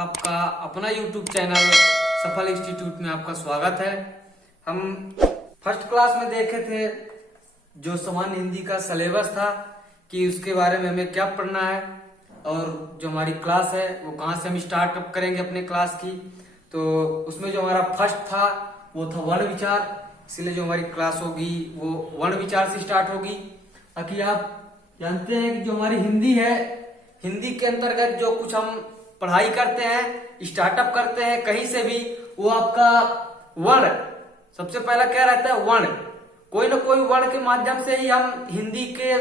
आपका अपना YouTube channel सफल इंस्टीट्यूट में आपका स्वागत है। हम फर्स्ट क्लास में देखे थे जो सामान्य हिंदी का सिलेबस था कि उसके बारे में हमें क्या पढ़ना है और जो हमारी क्लास है वो कहाँ से हम स्टार्ट करेंगे अपने क्लास की। तो उसमें जो हमारा फर्स्ट था वो था वर्ण विचार, इसलिए जो हमारी क्लास होगी वो वर्ण विचार से स्टार्ट होगी। ताकि आप जानते हैं कि जो हमारी हिंदी है, हिंदी के अंतर्गत जो कुछ हम पढ़ाई करते हैं, स्टार्टअप करते हैं कहीं से भी, वो आपका वर्ण सबसे पहला क्या रहता है, वर्ण। कोई ना कोई वर्ण के माध्यम से ही हम हिंदी के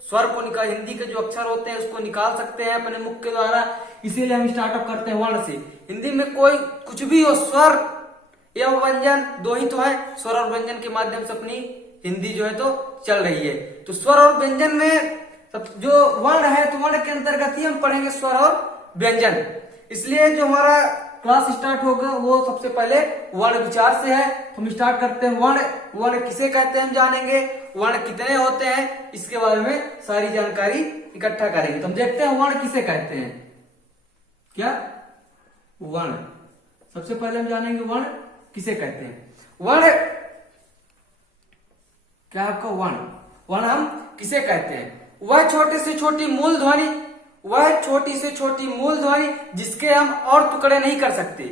स्वर को निकाल, हिंदी के जो अक्षर होते हैं उसको निकाल सकते हैं अपने मुख के द्वारा। इसीलिए हम स्टार्टअप करते हैं वर्ण से। हिंदी में कोई कुछ भी हो, स्वर या व्यंजन दो ही तो है, स्वर और व्यंजन के माध्यम से अपनी हिंदी जो है तो चल रही है। तो स्वर और व्यंजन में जो वर्ण है तो वर्ण के अंतर्गत ही हम पढ़ेंगे स्वर और व्यंजन। इसलिए जो हमारा क्लास स्टार्ट होगा वो सबसे पहले वर्ण विचार से है। तो हम स्टार्ट करते हैं वर्ण। वर्ण किसे कहते हैं हम जानेंगे, वर्ण कितने होते हैं इसके बारे में सारी जानकारी इकट्ठा करेंगे। तो हम देखते हैं वर्ण किसे कहते हैं। क्या वर्ण, सबसे पहले हम जानेंगे वर्ण किसे कहते हैं। वर्ण क्या आपका वर्ण, वर्ण हम किसे कहते हैं, वह छोटे से छोटी मूल ध्वनि, वह छोटी से छोटी मूल ध्वनि जिसके हम और टुकड़े नहीं कर सकते,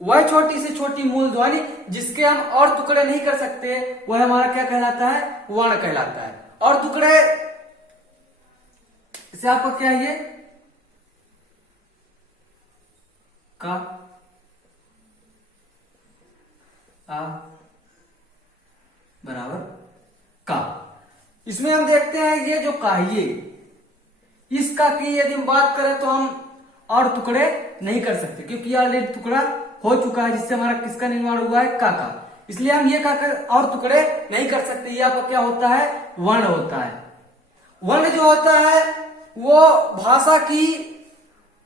वह छोटी से छोटी मूल ध्वनि जिसके हम और टुकड़े नहीं कर सकते, वह हमारा क्या कहलाता है, वर्ण कहलाता है। और टुकड़े इसे आपका क्या है, ये का आ बराबर का। इसमें हम देखते हैं ये जो का है, ये इसका की यदि हम बात करें तो हम और टुकड़े नहीं कर सकते, क्योंकि ऑलरेडी टुकड़ा हो चुका है जिससे हमारा किसका निर्माण हुआ है, का। इसलिए हम ये का और टुकड़े नहीं कर सकते। ये आपका क्या होता है, वर्ण होता है। वर्ण जो होता है वो भाषा की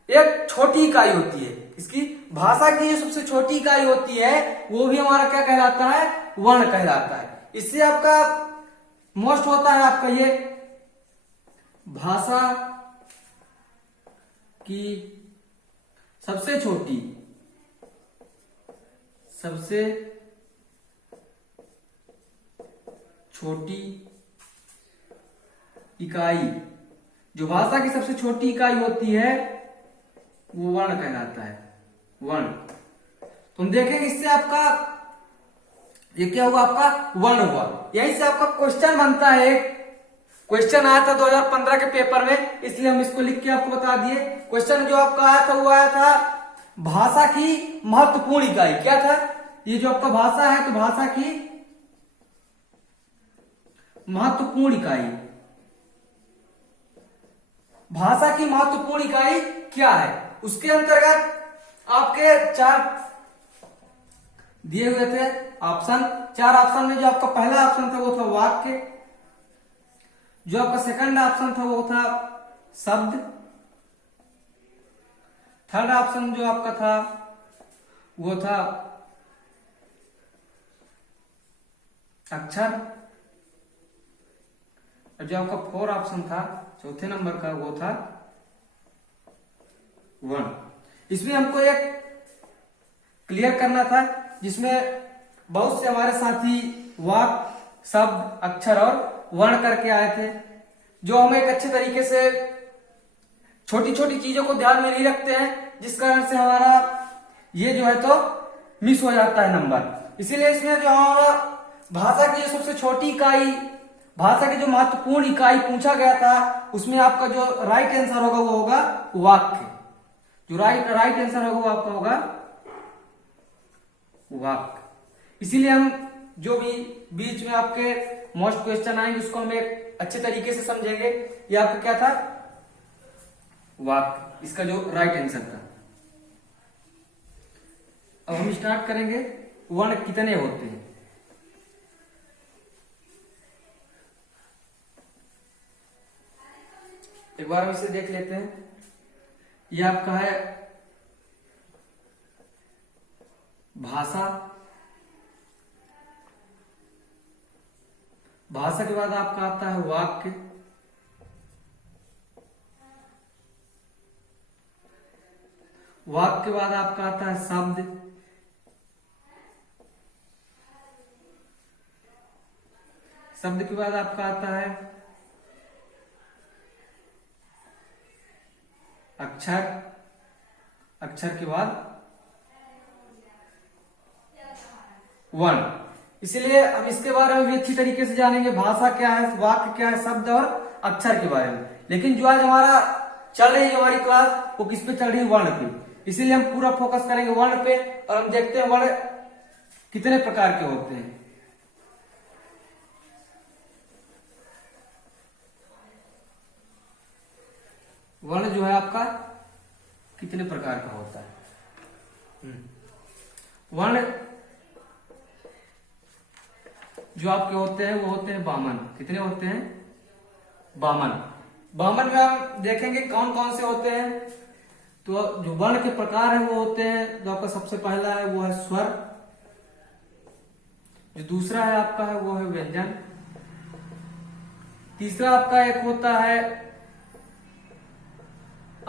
एक छोटी इकाई होती है। इसकी भाषा की जो सबसे छोटी इकाई होती है वो भी हमारा क्या कहलाता है, वर्ण कहलाता है। इससे आपका मोस्ट होता है आपका ये भाषा की सबसे छोटी इकाई, जो भाषा की सबसे छोटी इकाई होती है वो वर्ण कहलाता है, वर्ण। तो हम देखेंगे इससे आपका ये क्या हुआ, आपका वर्ण हुआ। यहीं से आपका क्वेश्चन बनता है, एक क्वेश्चन आया था 2015 के पेपर में, इसलिए हम इसको लिख के आपको बता दिए। क्वेश्चन जो आपका आया था वो आया था भाषा की महत्वपूर्ण इकाई क्या था। ये जो आपका भाषा है तो भाषा की महत्वपूर्ण इकाई, भाषा की महत्वपूर्ण इकाई क्या है, उसके अंतर्गत आपके चार दिए हुए थे ऑप्शन। चार ऑप्शन में जो आपका पहला ऑप्शन था वो था वाक्य, जो आपका सेकंड ऑप्शन था वो था शब्द, थर्ड ऑप्शन जो आपका था वो था अक्षर, और जो आपका फोर्थ ऑप्शन था चौथे नंबर का वो था वर्ण। इसमें हमको एक क्लियर करना था जिसमें बहुत से हमारे साथी वाक्य, शब्द, अक्षर और वर्ण करके आए थे, जो हम एक अच्छे तरीके से छोटी छोटी चीजों को ध्यान में नहीं रखते हैं, जिस कारण से हमारा ये जो है तो मिस हो जाता है नंबर। इसीलिए इसमें जो हमारा भाषा की जो सबसे छोटी इकाई, भाषा की जो महत्वपूर्ण इकाई पूछा गया था, उसमें आपका जो राइट आंसर होगा वो होगा वाक्य। जो राइट आंसर होगा वो आपका होगा वाक्य। इसीलिए हम जो भी बीच में आपके मोस्ट क्वेश्चन आएंगे उसको हम एक अच्छे तरीके से समझेंगे। ये आपका क्या था, वाक्य, इसका जो राइट आंसर था। अब हम स्टार्ट करेंगे वर्ण कितने होते हैं। एक बार हम इसे देख लेते हैं। यह आपका है भाषा, भाषा के बाद आपका आता है वाक्य, वाक के बाद आपका आता है शब्द, शब्द के बाद आपका आता है अक्षर, अक्षर के बाद वर्ण। इसलिए हम इसके बारे में भी अच्छी तरीके से जानेंगे, भाषा क्या है, वाक्य क्या है, शब्द और अक्षर के बारे में। लेकिन जो आज हमारा चल रही है हमारी क्लास, वो किस पे चल रही है? वर्ण पे। इसीलिए हम पूरा फोकस करेंगे वर्ण पे, और हम देखते हैं वर्ण कितने प्रकार के होते हैं। वर्ण जो है आपका कितने प्रकार का होता है? वर्ण जो आपके होते हैं वो होते हैं वामन। कितने होते हैं? वामन। वामन में हम देखेंगे कौन कौन से होते हैं। तो जो वर्ण के प्रकार है वो होते हैं, जो आपका सबसे पहला है वो है स्वर, जो दूसरा है आपका है वो है व्यंजन, तीसरा आपका एक होता है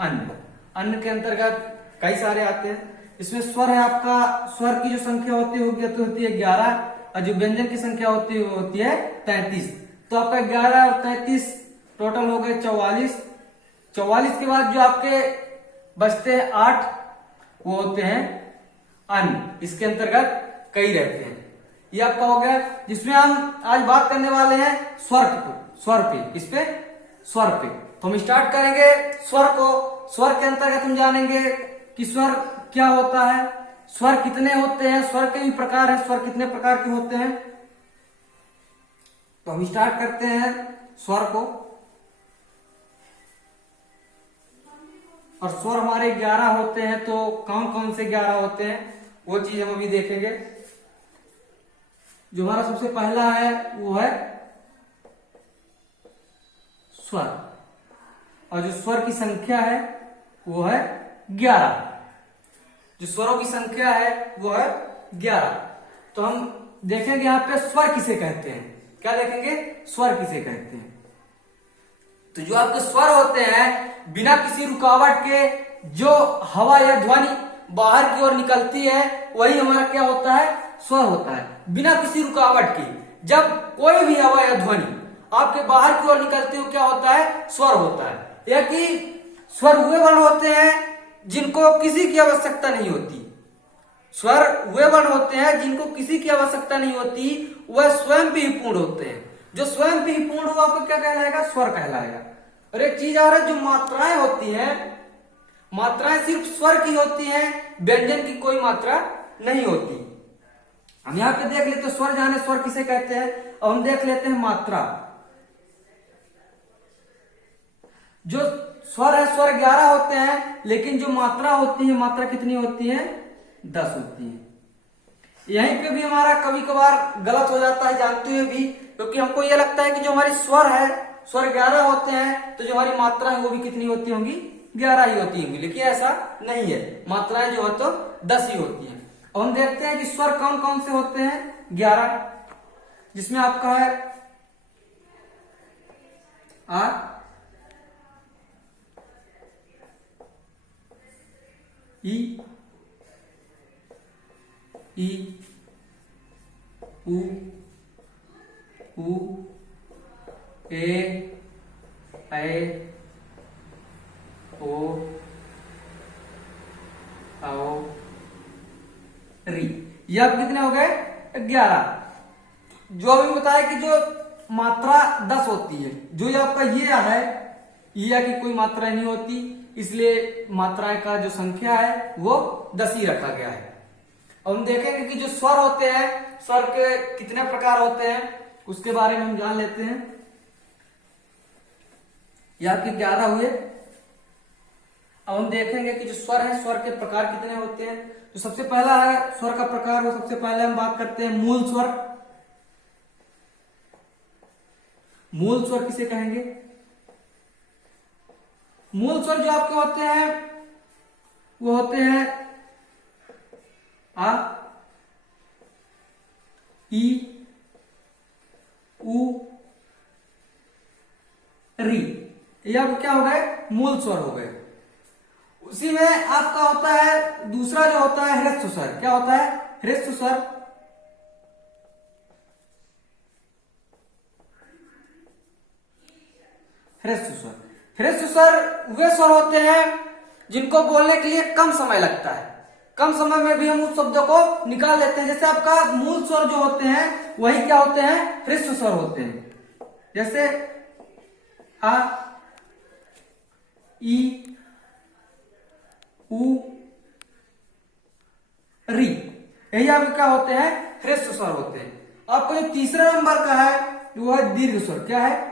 अन्न। अन्न के अंतर्गत कई सारे आते हैं। इसमें स्वर है आपका, स्वर की जो संख्या होती है वो होती है 11, और जो व्यंजन की संख्या होती है वो होती है 33। तो आपका 11 और 33 टोटल हो गए 44। 44 के बाद जो आपके बचते हैं 8, वो होते हैं अन्न। इसके अंतर्गत कई रहते हैं। ये आपका हो गया, जिसमें हम आज बात करने वाले हैं स्वर पे। स्वर पे, इस पे स्वर पे। तो हम स्टार्ट करेंगे स्वर को। स्वर के अंतर्गत हम जानेंगे कि स्वर क्या होता है, स्वर कितने होते हैं, स्वर के भी प्रकार है, स्वर कितने प्रकार के होते हैं। तो हम स्टार्ट करते हैं स्वर को। और स्वर हमारे 11 होते हैं, तो कौन कौन से 11 होते हैं वो चीज हम अभी देखेंगे। जो हमारा सबसे पहला है वो है स्वर, और जो स्वर की संख्या है वो है 11। जो स्वरों की संख्या है वो है 11। तो हम देखेंगे यहाँ पे स्वर किसे कहते हैं। क्या देखेंगे? स्वर किसे कहते हैं। तो जो आपके स्वर होते हैं, बिना किसी रुकावट के जो हवा या ध्वनि बाहर की ओर निकलती है, वही हमारा क्या होता है? स्वर होता है। बिना किसी रुकावट के जब कोई भी हवा या ध्वनि आपके बाहर की ओर निकलती है, क्या होता है? स्वर होता है। यह कि स्वर वे वर्ण होते हैं जिनको किसी की आवश्यकता नहीं होती। स्वर वे वर्ण होते हैं जिनको किसी की आवश्यकता नहीं होती, वह स्वयं पे ही पूर्ण होते हैं। जो स्वयं पे ही पूर्ण हुआ आपको क्या कहलाएगा? स्वर कहलाएगा। और एक चीज और है, जो मात्राएं होती हैं, मात्राएं सिर्फ स्वर की होती हैं, व्यंजन की कोई मात्रा नहीं होती। हम यहां पे देख लेते हैं स्वर, जाने स्वर किसे कहते हैं। और हम देख लेते हैं मात्रा। जो स्वर है, स्वर 11 होते हैं, लेकिन जो मात्रा होती है, मात्रा कितनी होती है? 10 होती है। यहीं पे भी हमारा कभी कभार गलत हो जाता है, जानते हुए भी, क्योंकि हमको यह लगता है कि जो हमारी स्वर है, स्वर 11 होते हैं, तो जो हमारी मात्रा है वो भी कितनी होती होंगी? 11 ही होती होंगी। लेकिन ऐसा नहीं है, मात्राएं जो है तो 10 ही होती हैं। और हम देखते हैं कि स्वर कौन कौन से होते हैं? 11, जिसमें आपका है आ, ई, उ, ए, ओ, औ, री। ये अब कितने हो गए? 11। जो अभी बताया कि जो मात्रा 10 होती है, जो ये आपका ये है, ये की कोई मात्रा नहीं होती, इसलिए मात्राएं का जो संख्या है वो 10 ही रखा गया है। अब हम देखेंगे कि जो स्वर होते हैं, स्वर के कितने प्रकार होते हैं, उसके बारे में हम जान लेते हैं। ये आपके 11 हुए। अब हम देखेंगे कि जो स्वर है, स्वर के प्रकार कितने होते हैं। तो सबसे पहला है स्वर का प्रकार, वो सबसे पहले हम बात करते हैं मूल स्वर। मूल स्वर किसे कहेंगे? मूल स्वर जो आपके होते हैं वो होते हैं आ, ई, उ, री। ये अब क्या हो गए? मूल स्वर हो गए। उसी में आपका होता है दूसरा जो होता है ह्रस्व स्वर। क्या होता है? ह्रस्व स्वर। ह्रस्व स्वर, ह्रस्व स्वर वे स्वर होते हैं जिनको बोलने के लिए कम समय लगता है। कम समय में भी हम उस शब्दों को निकाल लेते हैं। जैसे आपका मूल स्वर जो होते हैं वही क्या होते हैं? ह्रस्व स्वर होते हैं। जैसे आ, ई, उ, री, यही आपके क्या होते हैं? ह्रस्व स्वर होते हैं। आपको जो तीसरा नंबर का है वो है दीर्घ स्वर। क्या है?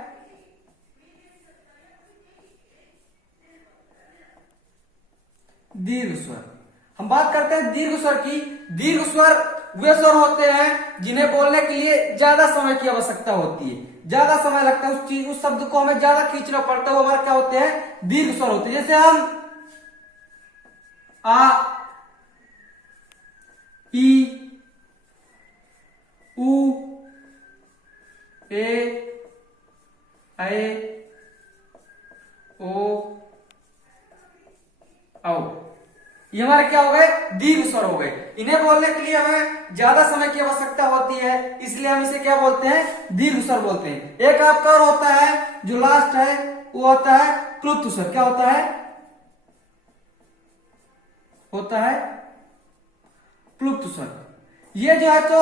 दीर्घ स्वर। हम बात करते हैं दीर्घ स्वर की। दीर्घ स्वर वे स्वर होते हैं जिन्हें बोलने के लिए ज्यादा समय की आवश्यकता होती है, ज्यादा समय लगता है, उस शब्द को हमें ज्यादा खींचना पड़ता है, वो हमारे क्या होते हैं? दीर्घ स्वर होते हैं। जैसे हम आ, ई, उ, ए, ओ, औ, ये हमारे क्या हो गए? दीर्घ स्वर हो गए। इन्हें बोलने के लिए हमें ज्यादा समय की आवश्यकता होती है, इसलिए हम इसे क्या बोलते हैं? दीर्घ स्वर बोलते हैं। एक आपका और होता है जो लास्ट है वो होता है प्लुप्त स्वर। क्या होता है? होता है प्लुप्त स्वर। ये जो है तो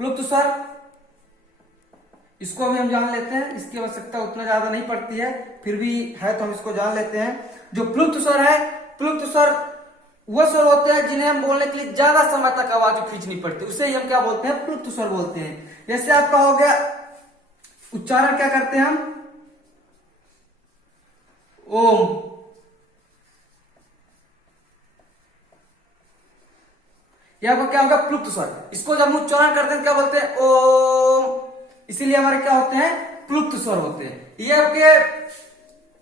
प्लुप्त स्वर, इसको भी हम जान लेते हैं। इसकी आवश्यकता उतना ज्यादा नहीं पड़ती है, फिर भी है तो हम इसको जान लेते हैं। जो प्लुप्त स्वर है, प्लुप्त स्वर वो स्वर होते हैं जिन्हें हम बोलने के लिए ज्यादा समय तक आवाज खींचनी पड़ती है, उसे ही हम क्या बोलते हैं? प्लुप्त स्वर बोलते हैं। जैसे आपका हो गया उच्चारण, क्या करते हैं हम? ओम, यह आपका क्या होगा? प्लुप्त स्वर। इसको जब हम उच्चारण करते हैं क्या बोलते हैं? ओम। इसीलिए हमारे क्या होते हैं? प्लुप्त स्वर होते हैं। ये आपके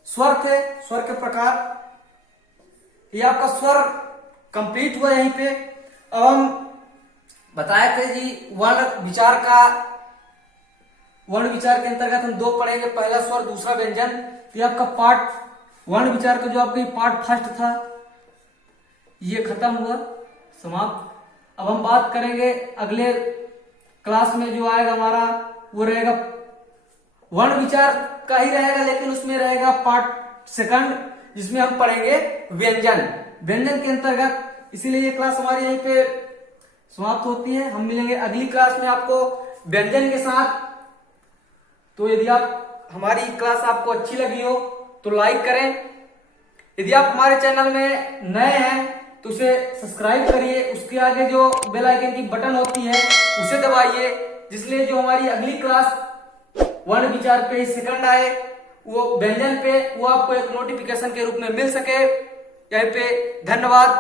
स्वर थे, स्वर के प्रकार। ये आपका स्वर कंप्लीट हुआ यहीं पे। अब हम बताए थे जी वर्ण विचार का। वर्ण विचार के अंतर्गत हम दो पढ़ेंगे, पहला स्वर दूसरा व्यंजन। ये आपका पार्ट वर्ण विचार का जो आपका पार्ट फर्स्ट था ये खत्म हुआ, समाप्त। अब हम बात करेंगे अगले क्लास में जो आएगा हमारा वो रहेगा वर्ण विचार का ही रहेगा, लेकिन उसमें रहेगा पार्ट सेकंड जिसमें हम पढ़ेंगे व्यंजन। व्यंजन के अंतर्गत, इसीलिए ये क्लास हमारी यहीं पे समाप्त होती है। हम मिलेंगे अगली क्लास में आपको व्यंजन के साथ। तो यदि आप हमारी क्लास आपको अच्छी लगी हो तो लाइक करें। यदि आप हमारे चैनल में नए हैं तो उसे सब्सक्राइब करिए। उसके आगे जो बेल आइकन की बटन होती है उसे दबाइए, जिसलिए जो हमारी अगली क्लास वर्ण विचार पे सेकंड आए वो व्यंजन पे, वो आपको एक नोटिफिकेशन के रूप में मिल सके। यहीं पे धन्यवाद।